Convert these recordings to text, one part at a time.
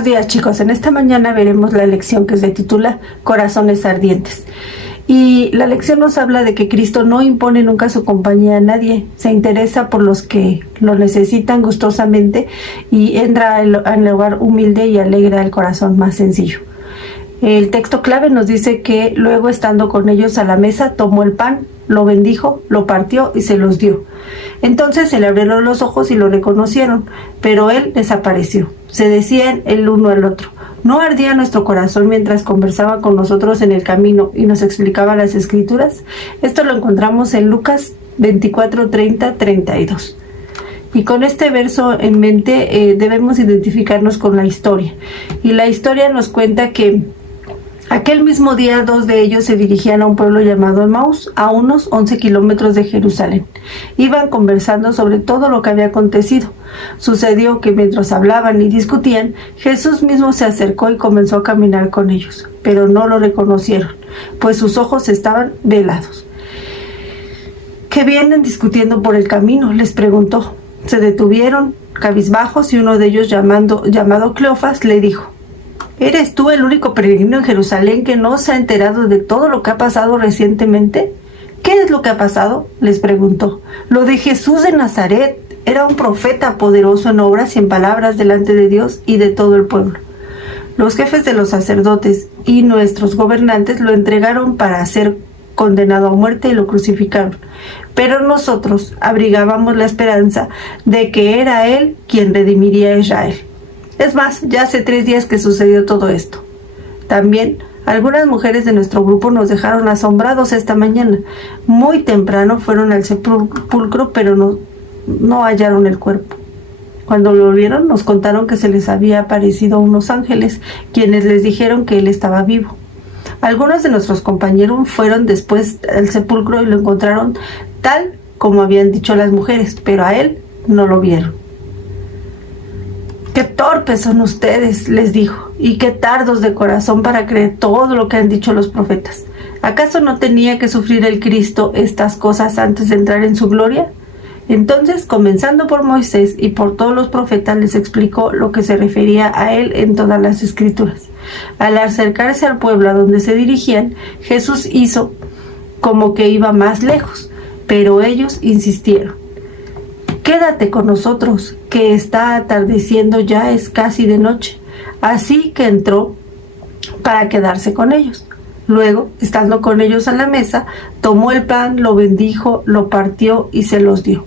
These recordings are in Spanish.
Buenos días, chicos. En esta mañana veremos la lección que se titula Corazones Ardientes. Y la lección nos habla de que Cristo no impone nunca su compañía a nadie, se interesa por los que lo necesitan gustosamente y entra al lugar humilde y alegra el corazón más sencillo. El texto clave nos dice que luego, estando con ellos a la mesa, tomó el pan, lo bendijo, lo partió y se los dio. Entonces se le abrieron los ojos y lo reconocieron, pero él desapareció. Se decían el uno al otro: ¿no ardía nuestro corazón mientras conversaba con nosotros en el camino y nos explicaba las Escrituras? Esto lo encontramos en Lucas 24, 30, 32. Y con este verso en mente debemos identificarnos con la historia. Y la historia nos cuenta que aquel mismo día 2 de ellos se dirigían a un pueblo llamado Emaús, a unos 11 kilómetros de Jerusalén. Iban conversando sobre todo lo que había acontecido. Sucedió que mientras hablaban y discutían, Jesús mismo se acercó y comenzó a caminar con ellos, pero no lo reconocieron, pues sus ojos estaban velados. ¿Qué vienen discutiendo por el camino?, les preguntó. Se detuvieron cabizbajos y uno de ellos, llamado Cleofas, le dijo: ¿eres tú el único peregrino en Jerusalén que no se ha enterado de todo lo que ha pasado recientemente? ¿Qué es lo que ha pasado?, les preguntó. Lo de Jesús de Nazaret. Era un profeta poderoso en obras y en palabras delante de Dios y de todo el pueblo. Los jefes de los sacerdotes y nuestros gobernantes lo entregaron para ser condenado a muerte y lo crucificaron. Pero nosotros abrigábamos la esperanza de que era Él quien redimiría a Israel. Es más, ya hace 3 días que sucedió todo esto. También algunas mujeres de nuestro grupo nos dejaron asombrados esta mañana. Muy temprano fueron al sepulcro, pero no hallaron el cuerpo. Cuando lo vieron, nos contaron que se les había aparecido unos ángeles, quienes les dijeron que él estaba vivo. Algunos de nuestros compañeros fueron después al sepulcro y lo encontraron tal como habían dicho las mujeres, pero a él no lo vieron. ¡Qué torpes son ustedes!, les dijo, y qué tardos de corazón para creer todo lo que han dicho los profetas. ¿Acaso no tenía que sufrir el Cristo estas cosas antes de entrar en su gloria? Entonces, comenzando por Moisés y por todos los profetas, les explicó lo que se refería a él en todas las Escrituras. Al acercarse al pueblo a donde se dirigían, Jesús hizo como que iba más lejos, pero ellos insistieron: «Quédate con nosotros, que está atardeciendo ya, es casi de noche». Así que entró para quedarse con ellos. Luego, estando con ellos a la mesa, tomó el pan, lo bendijo, lo partió y se los dio.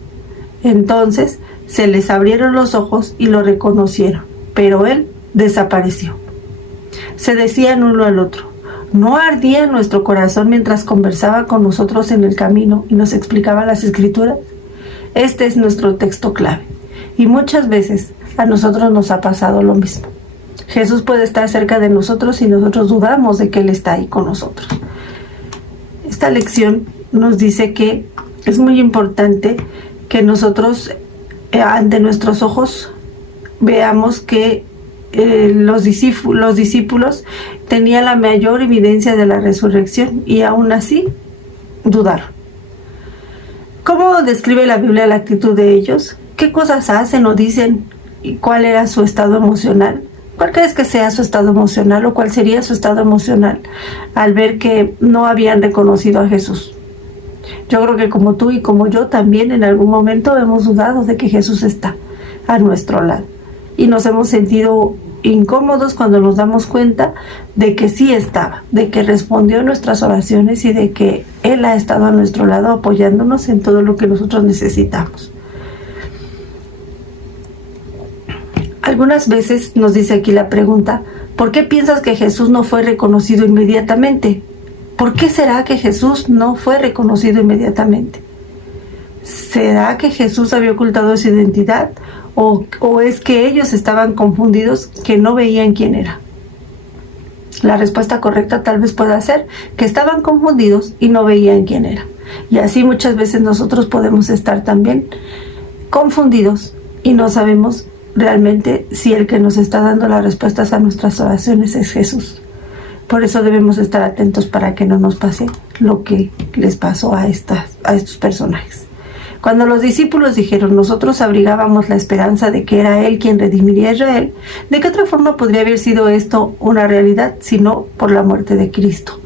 Entonces se les abrieron los ojos y lo reconocieron, pero él desapareció. Se decían uno al otro: ¿no ardía nuestro corazón mientras conversaba con nosotros en el camino y nos explicaba las Escrituras? Este es nuestro texto clave, y muchas veces a nosotros nos ha pasado lo mismo. Jesús puede estar cerca de nosotros y nosotros dudamos de que Él está ahí con nosotros. Esta lección nos dice que es muy importante que nosotros ante nuestros ojos veamos que los discípulos tenían la mayor evidencia de la resurrección y aún así dudaron. ¿Cómo describe la Biblia la actitud de ellos? ¿Qué cosas hacen o dicen? ¿Y cuál era su estado emocional? ¿Cuál crees que sea su estado emocional o cuál sería su estado emocional al ver que no habían reconocido a Jesús? Yo creo que como tú y como yo también en algún momento hemos dudado de que Jesús está a nuestro lado y nos hemos sentido incómodos cuando nos damos cuenta de que sí estaba, de que respondió a nuestras oraciones y de que Él ha estado a nuestro lado apoyándonos en todo lo que nosotros necesitamos. Algunas veces nos dice aquí la pregunta: ¿por qué piensas que Jesús no fue reconocido inmediatamente? ¿Por qué será que Jesús no fue reconocido inmediatamente? ¿Será que Jesús había ocultado su identidad? ¿O es que ellos estaban confundidos, que no veían quién era? La respuesta correcta tal vez pueda ser que estaban confundidos y no veían quién era. Y así muchas veces nosotros podemos estar también confundidos y no sabemos realmente si el que nos está dando las respuestas a nuestras oraciones es Jesús. Por eso debemos estar atentos para que no nos pase lo que les pasó a estos personajes. Cuando los discípulos dijeron, nosotros abrigábamos la esperanza de que era Él quien redimiría a Israel, ¿de qué otra forma podría haber sido esto una realidad sino por la muerte de Cristo?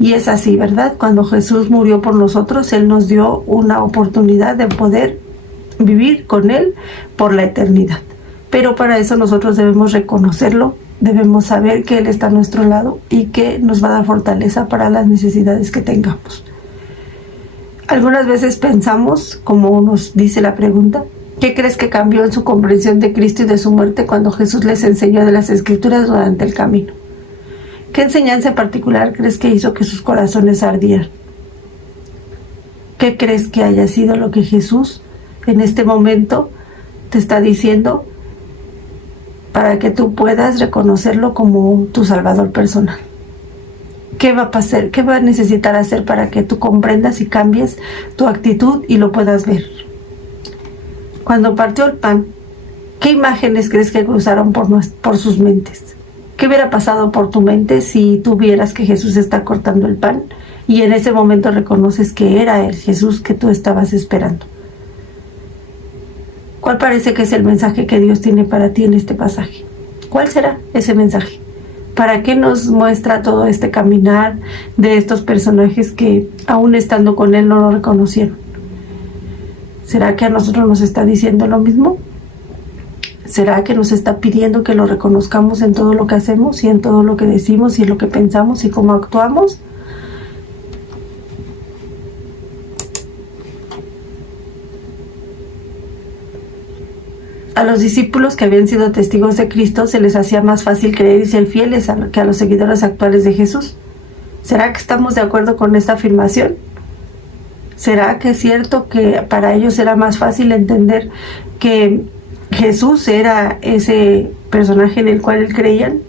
Y es así, ¿verdad? Cuando Jesús murió por nosotros, Él nos dio una oportunidad de poder vivir con Él por la eternidad. Pero para eso nosotros debemos reconocerlo, debemos saber que Él está a nuestro lado y que nos va a dar fortaleza para las necesidades que tengamos. Algunas veces pensamos, como nos dice la pregunta, ¿qué crees que cambió en su comprensión de Cristo y de su muerte cuando Jesús les enseñó de las Escrituras durante el camino? ¿Qué enseñanza en particular crees que hizo que sus corazones ardieran? ¿Qué crees que haya sido lo que Jesús en este momento te está diciendo para que tú puedas reconocerlo como tu Salvador personal? ¿Qué va a pasar? ¿Qué va a necesitar hacer para que tú comprendas y cambies tu actitud y lo puedas ver? Cuando partió el pan, ¿qué imágenes crees que cruzaron por sus mentes? ¿Qué hubiera pasado por tu mente si tú vieras que Jesús está cortando el pan y en ese momento reconoces que era el Jesús que tú estabas esperando? ¿Cuál parece que es el mensaje que Dios tiene para ti en este pasaje? ¿Cuál será ese mensaje? ¿Para qué nos muestra todo este caminar de estos personajes que aún estando con Él no lo reconocieron? ¿Será que a nosotros nos está diciendo lo mismo? ¿Será que nos está pidiendo que lo reconozcamos en todo lo que hacemos y en todo lo que decimos y en lo que pensamos y cómo actuamos? A los discípulos que habían sido testigos de Cristo se les hacía más fácil creer y ser fieles que a los seguidores actuales de Jesús. ¿Será que estamos de acuerdo con esta afirmación? ¿Será que es cierto que para ellos era más fácil entender que Jesús era ese personaje en el cual creían?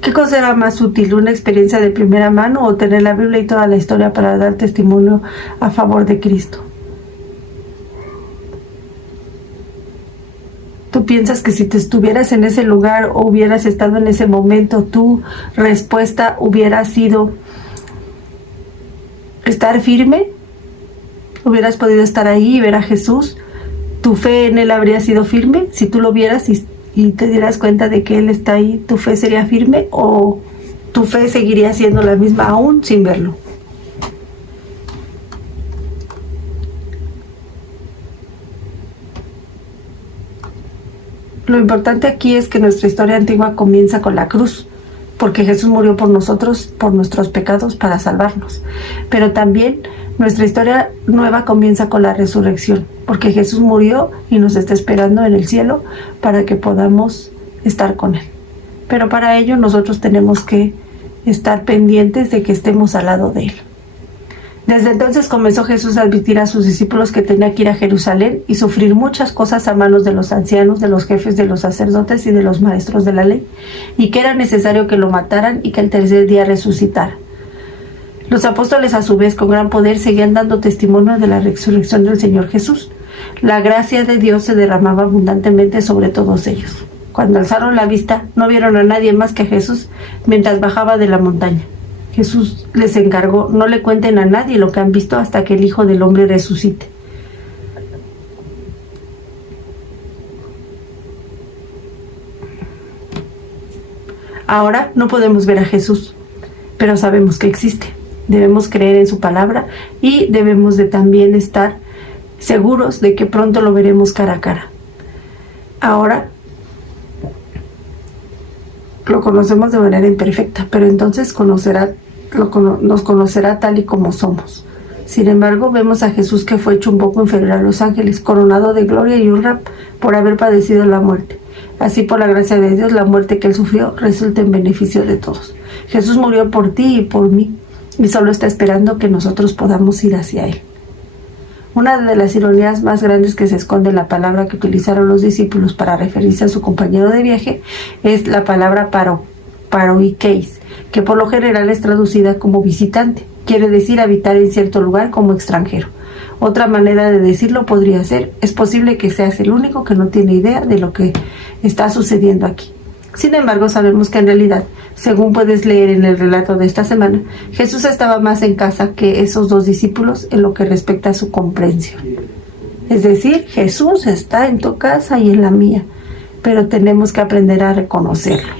¿Qué cosa era más útil, una experiencia de primera mano o tener la Biblia y toda la historia para dar testimonio a favor de Cristo? ¿Tú piensas que si te estuvieras en ese lugar o hubieras estado en ese momento, tu respuesta hubiera sido estar firme? ¿Hubieras podido estar ahí y ver a Jesús? ¿Tu fe en Él habría sido firme? Si tú lo vieras y te dieras cuenta de que Él está ahí, ¿tu fe sería firme o tu fe seguiría siendo la misma aún sin verlo? Lo importante aquí es que nuestra historia antigua comienza con la cruz, porque Jesús murió por nosotros, por nuestros pecados, para salvarnos. Pero también nuestra historia nueva comienza con la resurrección, porque Jesús murió y nos está esperando en el cielo para que podamos estar con Él. Pero para ello nosotros tenemos que estar pendientes de que estemos al lado de Él. Desde entonces comenzó Jesús a advertir a sus discípulos que tenía que ir a Jerusalén y sufrir muchas cosas a manos de los ancianos, de los jefes, de los sacerdotes y de los maestros de la ley, y que era necesario que lo mataran y que el tercer día resucitara. Los apóstoles, a su vez, con gran poder, seguían dando testimonio de la resurrección del Señor Jesús. La gracia de Dios se derramaba abundantemente sobre todos ellos. Cuando alzaron la vista, no vieron a nadie más que a Jesús mientras bajaba de la montaña. Jesús les encargó, no le cuenten a nadie lo que han visto hasta que el Hijo del Hombre resucite. Ahora no podemos ver a Jesús, pero sabemos que existe. Debemos creer en su palabra y debemos de también estar seguros de que pronto lo veremos cara a cara. Ahora lo conocemos de manera imperfecta, pero entonces nos conocerá tal y como somos. Sin embargo, vemos a Jesús que fue hecho un poco inferior a los ángeles, coronado de gloria y honra por haber padecido la muerte. Así, por la gracia de Dios, la muerte que Él sufrió resulta en beneficio de todos. Jesús murió por ti y por mí, y solo está esperando que nosotros podamos ir hacia Él. Una de las ironías más grandes que se esconde en la palabra que utilizaron los discípulos para referirse a su compañero de viaje es la palabra paroikeis, que por lo general es traducida como visitante. Quiere decir habitar en cierto lugar como extranjero. Otra manera de decirlo podría ser: es posible que seas el único que no tiene idea de lo que está sucediendo aquí. Sin embargo, sabemos que en realidad Según puedes leer en el relato de esta semana, Jesús estaba más en casa que esos 2 discípulos en lo que respecta a su comprensión. Es decir, Jesús está en tu casa y en la mía, pero tenemos que aprender a reconocerlo.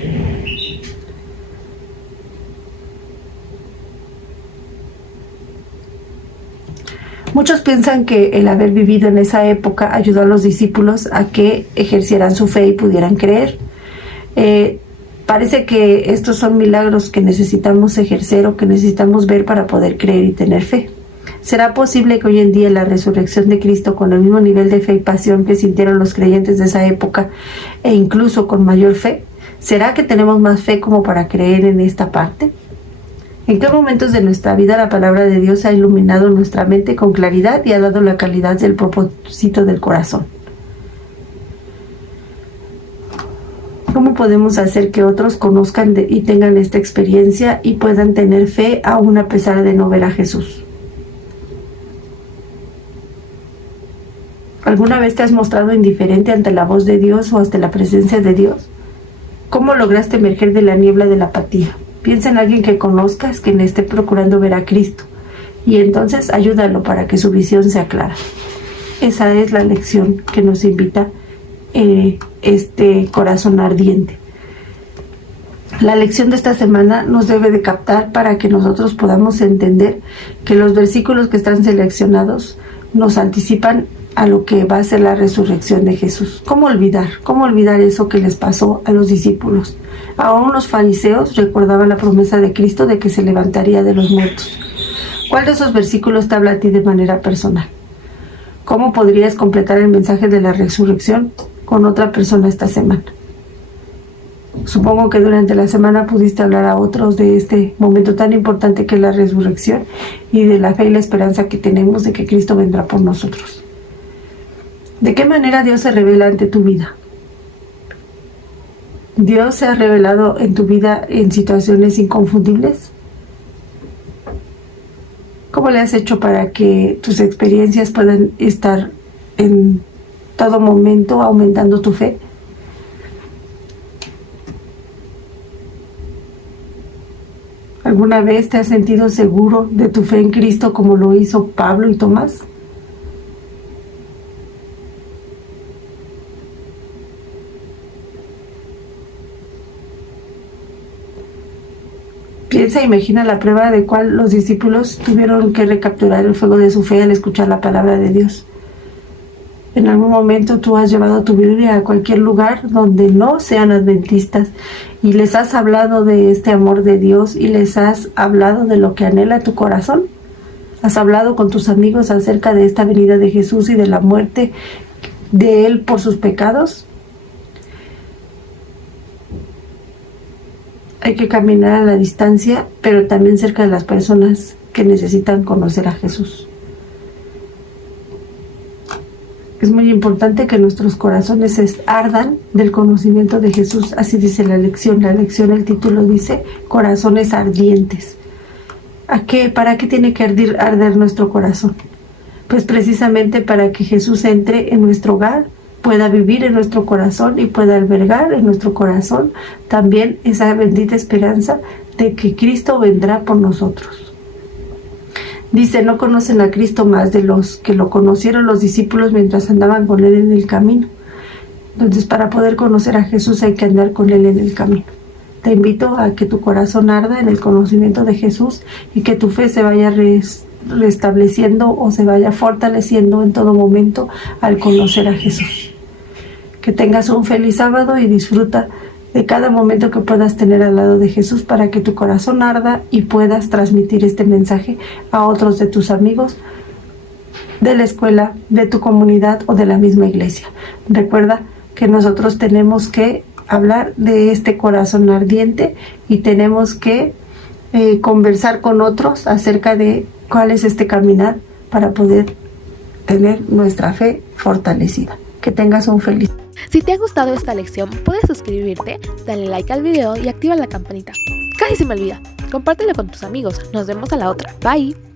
Muchos piensan que el haber vivido en esa época ayudó a los discípulos a que ejercieran su fe y pudieran creer. Parece que estos son milagros que necesitamos ejercer o que necesitamos ver para poder creer y tener fe. ¿Será posible que hoy en día la resurrección de Cristo, con el mismo nivel de fe y pasión que sintieron los creyentes de esa época e incluso con mayor fe? ¿Será que tenemos más fe como para creer en esta parte? ¿En qué momentos de nuestra vida la palabra de Dios ha iluminado nuestra mente con claridad y ha dado la calidad del propósito del corazón? ¿Cómo podemos hacer que otros conozcan y tengan esta experiencia y puedan tener fe aún a pesar de no ver a Jesús? ¿Alguna vez te has mostrado indiferente ante la voz de Dios o ante la presencia de Dios? ¿Cómo lograste emerger de la niebla de la apatía? Piensa en alguien que conozcas que le esté procurando ver a Cristo y entonces ayúdalo para que su visión sea clara. Esa es la lección que nos invita este corazón ardiente. La lección de esta semana nos debe de captar para que nosotros podamos entender que los versículos que están seleccionados nos anticipan a lo que va a ser la resurrección de Jesús. ¿Cómo olvidar? ¿Cómo olvidar eso que les pasó a los discípulos? Aún los fariseos recordaban la promesa de Cristo de que se levantaría de los muertos. ¿Cuál de esos versículos te habla a ti de manera personal? ¿Cómo podrías completar el mensaje de la resurrección con otra persona esta semana? Supongo que durante la semana pudiste hablar a otros de este momento tan importante que es la resurrección y de la fe y la esperanza que tenemos de que Cristo vendrá por nosotros. ¿De qué manera Dios se revela ante tu vida? ¿Dios se ha revelado en tu vida en situaciones inconfundibles? ¿Cómo le has hecho para que tus experiencias puedan estar en todo momento aumentando tu fe? ¿Alguna vez te has sentido seguro de tu fe en Cristo como lo hizo Pablo y Tomás? Piensa e imagina la prueba de cual los discípulos tuvieron que recapturar el fuego de su fe al escuchar la palabra de Dios. En algún momento tú has llevado tu Biblia a cualquier lugar donde no sean adventistas y les has hablado de este amor de Dios y les has hablado de lo que anhela tu corazón. ¿Has hablado con tus amigos acerca de esta venida de Jesús y de la muerte de Él por sus pecados? Hay que caminar a la distancia, pero también cerca de las personas que necesitan conocer a Jesús. Es muy importante que nuestros corazones ardan del conocimiento de Jesús. Así dice la lección. La lección, el título dice, corazones ardientes. ¿Para qué tiene que arder nuestro corazón? Pues precisamente para que Jesús entre en nuestro hogar, pueda vivir en nuestro corazón y pueda albergar en nuestro corazón también esa bendita esperanza de que Cristo vendrá por nosotros. Dice, no conocen a Cristo más de los que lo conocieron los discípulos mientras andaban con Él en el camino. Entonces, para poder conocer a Jesús hay que andar con Él en el camino. Te invito a que tu corazón arda en el conocimiento de Jesús y que tu fe se vaya restableciendo o se vaya fortaleciendo en todo momento al conocer a Jesús. Que tengas un feliz sábado y disfruta de cada momento que puedas tener al lado de Jesús para que tu corazón arda y puedas transmitir este mensaje a otros de tus amigos, de la escuela, de tu comunidad o de la misma iglesia. Recuerda que nosotros tenemos que hablar de este corazón ardiente y tenemos que conversar con otros acerca de cuál es este caminar para poder tener nuestra fe fortalecida. Que tengas un feliz. Si te ha gustado esta lección, puedes suscribirte, darle like al video y activa la campanita. Casi se me olvida, compártelo con tus amigos. Nos vemos a la otra. Bye.